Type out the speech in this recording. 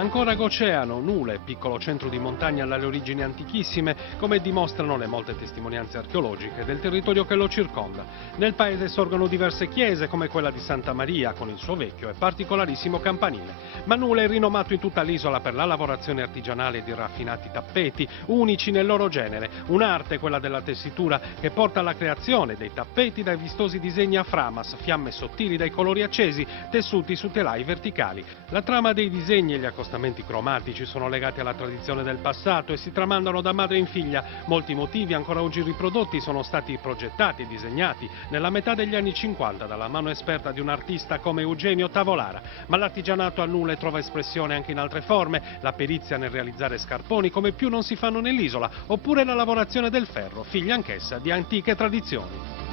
Ancora Goceano, Nule, piccolo centro di montagna dalle origini antichissime, come dimostrano le molte testimonianze archeologiche del territorio che lo circonda. Nel paese sorgono diverse chiese, come quella di Santa Maria, con il suo vecchio e particolarissimo campanile. Ma Nule è rinomato in tutta l'isola per la lavorazione artigianale di raffinati tappeti, unici nel loro genere, un'arte, quella della tessitura, che porta alla creazione dei tappeti dai vistosi disegni a framas, fiamme sottili dai colori accesi, tessuti su telai verticali. La trama dei disegni e gli accostamenti cromatici sono legati alla tradizione del passato e si tramandano da madre in figlia. Molti motivi ancora oggi riprodotti sono stati progettati e disegnati nella metà degli anni 50 dalla mano esperta di un artista come Eugenio Tavolara. Ma l'artigianato a Nule trova espressione anche in altre forme, la perizia nel realizzare scarponi come più non si fanno nell'isola, oppure la lavorazione del ferro, figlia anch'essa di antiche tradizioni.